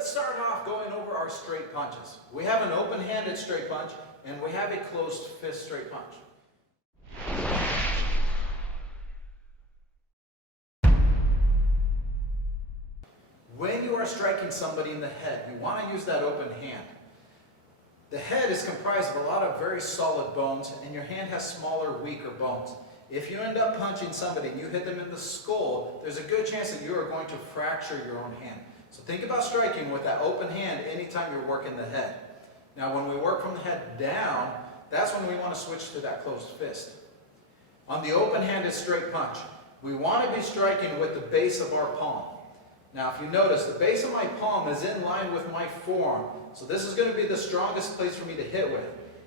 Let's start off going over our straight punches. We have an open-handed straight punch and we have a closed fist straight punch. When you are striking somebody in the head, you want to use that open hand. The head is comprised of a lot of very solid bones, and your hand has smaller, weaker bones. If you end up punching somebody and you hit them in the skull, there's a good chance that you are going to fracture your own hand. So think about striking with that open hand anytime you're working the head. Now when we work from the head down, that's when we want to switch to that closed fist. On the open-handed straight punch, we want to be striking with the base of our palm. Now if you notice, the base of my palm is in line with my forearm, so this is going to be the strongest place for me to hit with.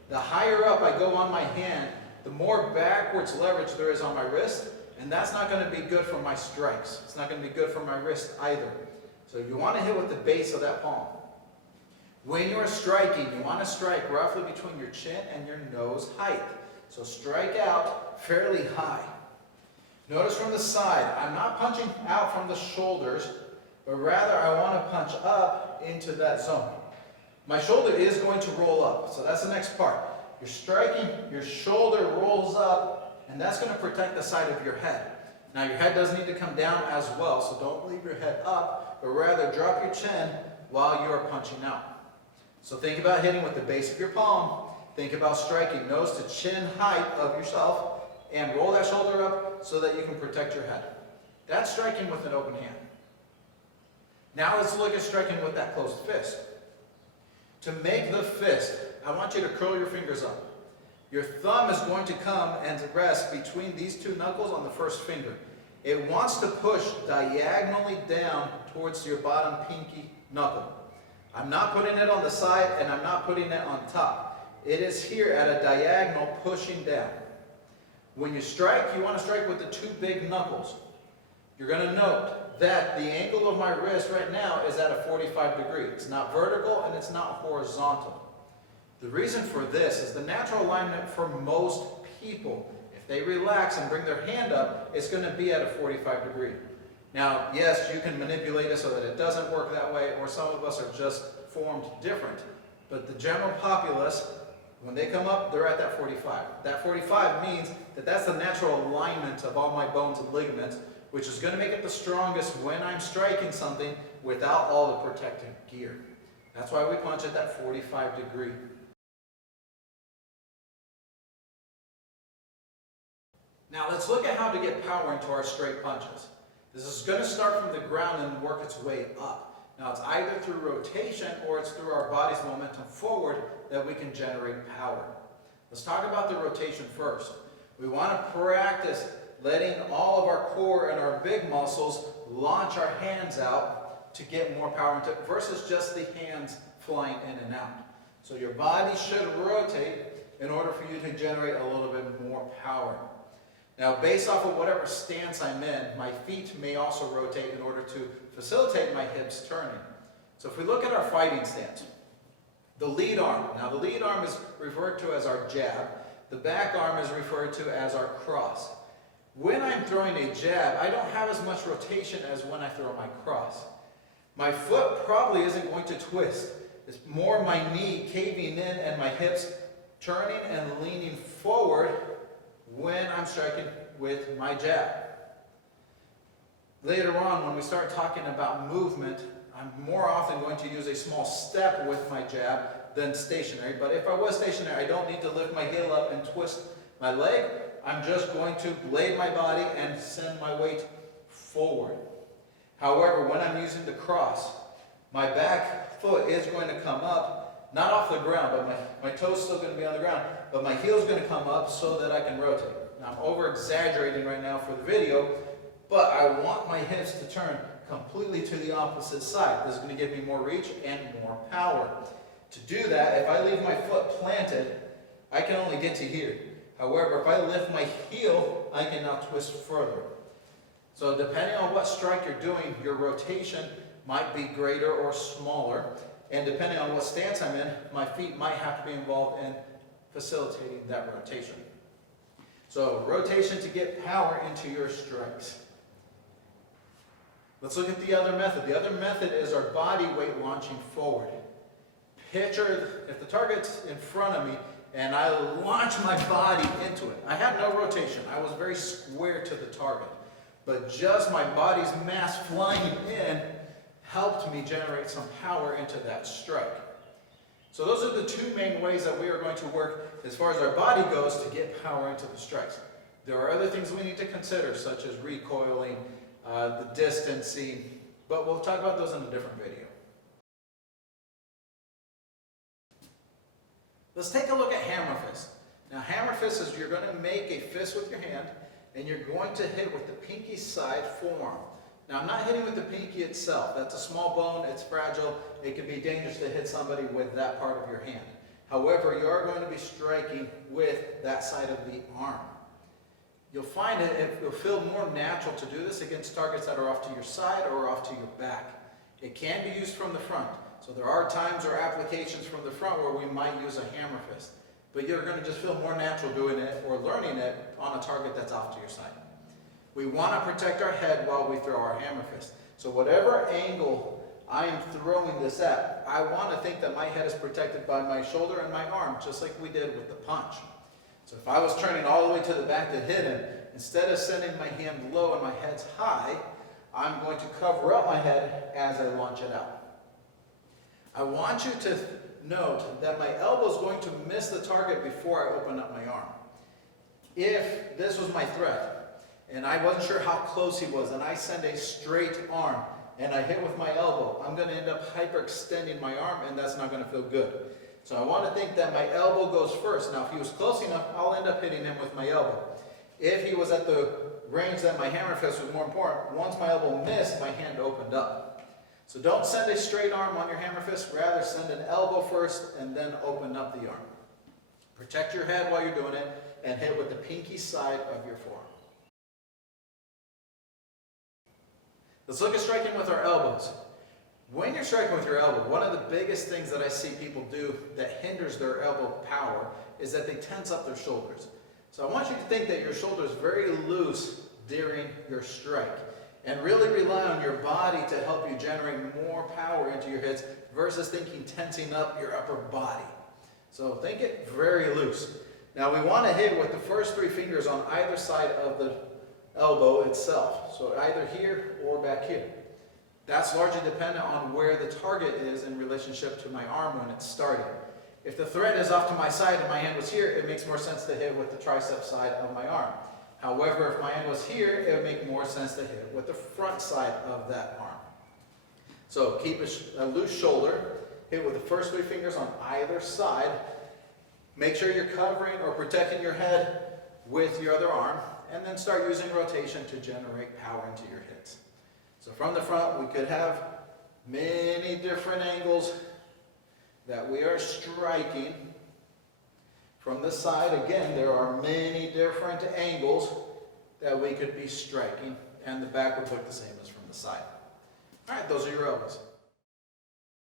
The higher up I go on my hand, the more backwards leverage there is on my wrist, and that's not going to be good for my strikes. It's not going to be good for my wrist either. So you want to hit with the base of that palm. When you are striking, you want to strike roughly between your chin and your nose height. So strike out fairly high. Notice from the side, I'm not punching out from the shoulders, but rather I want to punch up into that zone. My shoulder is going to roll up, so that's the next part. You're striking, your shoulder rolls up, and that's going to protect the side of your head. Now your head does need to come down as well, so don't leave your head up, but rather drop your chin while you are punching out. So think about hitting with the base of your palm, think about striking nose to chin height of yourself, and roll that shoulder up so that you can protect your head. That's striking with an open hand. Now let's look at striking with that closed fist. To make the fist, I want you to curl your fingers up. Your thumb is going to come and rest between these two knuckles on the first finger. It wants to push diagonally down towards your bottom pinky knuckle. I'm not putting it on the side and I'm not putting it on top. It is here at a diagonal pushing down. When you strike, you want to strike with the two big knuckles. You're going to note that the angle of my wrist right now is at a 45 degree. It's not vertical and it's not horizontal. The reason for this is the natural alignment for most people. If they relax and bring their hand up, it's going to be at a 45 degree. Now, yes, you can manipulate it so that it doesn't work that way, or some of us are just formed different. But the general populace, when they come up, they're at that 45. That 45 means that that's the natural alignment of all my bones and ligaments, which is going to make it the strongest when I'm striking something without all the protective gear. That's why we punch at that 45 degree. Now let's look at how to get power into our straight punches. This is going to start from the ground and work its way up. Now it's either through rotation or it's through our body's momentum forward that we can generate power. Let's talk about the rotation first. We want to practice letting all of our core and our big muscles launch our hands out to get more power into it versus just the hands flying in and out. So your body should rotate in order for you to generate a little bit more power. Now based off of whatever stance I'm in, my feet may also rotate in order to facilitate my hips turning. So if we look at our fighting stance, the lead arm. Now the lead arm is referred to as our jab. The back arm is referred to as our cross. When I'm throwing a jab, I don't have as much rotation as when I throw my cross. My foot probably isn't going to twist. It's more my knee caving in and my hips turning and leaning forward when I'm striking with my jab. Later on, when we start talking about movement, I'm more often going to use a small step with my jab than stationary. But if I was stationary, I don't need to lift my heel up and twist my leg. I'm just going to blade my body and send my weight forward. However, when I'm using the cross, my back foot is going to come up, not off the ground, but my toe's still going to be on the ground, but my heel's going to come up so that I can rotate. Now, I'm over-exaggerating right now for the video, but I want my hips to turn completely to the opposite side. This is going to give me more reach and more power. To do that, if I leave my foot planted, I can only get to here. However, if I lift my heel, I can now twist further. So depending on what strike you're doing, your rotation might be greater or smaller. And depending on what stance I'm in, my feet might have to be involved in facilitating that rotation. So rotation to get power into your strikes. Let's look at the other method. The other method is our body weight launching forward. Picture if the target's in front of me and I launch my body into it. I had no rotation. I was very square to the target. But just my body's mass flying in helped me generate some power into that strike. So those are the two main ways that we are going to work as far as our body goes to get power into the strikes. There are other things we need to consider, such as recoiling, the distancing, but we'll talk about those in a different video. Let's take a look at hammer fist. Now hammer fist is you're going to make a fist with your hand and you're going to hit with the pinky side forearm. Now I'm not hitting with the pinky itself. That's a small bone, it's fragile, it can be dangerous to hit somebody with that part of your hand. However, you are going to be striking with that side of the arm. You'll find it'll feel more natural to do this against targets that are off to your side or off to your back. It can be used from the front. So there are times or applications from the front where we might use a hammer fist. But you're going to just feel more natural doing it or learning it on a target that's off to your side. We want to protect our head while we throw our hammer fist. So whatever angle I am throwing this at, I want to think that my head is protected by my shoulder and my arm, just like we did with the punch. So if I was turning all the way to the back to hit him, instead of sending my hand low and my head's high, I'm going to cover up my head as I launch it out. I want you to note that my elbow is going to miss the target before I open up my arm. If this was my threat, and I wasn't sure how close he was, and I send a straight arm, and I hit with my elbow, I'm going to end up hyperextending my arm, and that's not going to feel good. So I want to think that my elbow goes first. Now if he was close enough, I'll end up hitting him with my elbow. If he was at the range that my hammer fist was more important, once my elbow missed, my hand opened up. So don't send a straight arm on your hammer fist, rather send an elbow first and then open up the arm. Protect your head while you're doing it and hit with the pinky side of your forearm. Let's look at striking with our elbows. When you're striking with your elbow, one of the biggest things that I see people do that hinders their elbow power is that they tense up their shoulders. So I want you to think that your shoulder is very loose during your strike and really rely on your body to help you generate more power into your hits versus thinking tensing up your upper body. So think it very loose. Now we want to hit with the first three fingers on either side of the elbow itself. So either here or back here. That's largely dependent on where the target is in relationship to my arm when it's starting. If the threat is off to my side and my hand was here, it makes more sense to hit with the tricep side of my arm. However, if my hand was here, it would make more sense to hit with the front side of that arm. So keep a loose shoulder, hit with the first three fingers on either side. Make sure you're covering or protecting your head with your other arm, and then start using rotation to generate power into your hits. So from the front, we could have many different angles that we are striking. From the side, again, there are many different angles that we could be striking, and the back would look the same as from the side. All right, those are your elbows.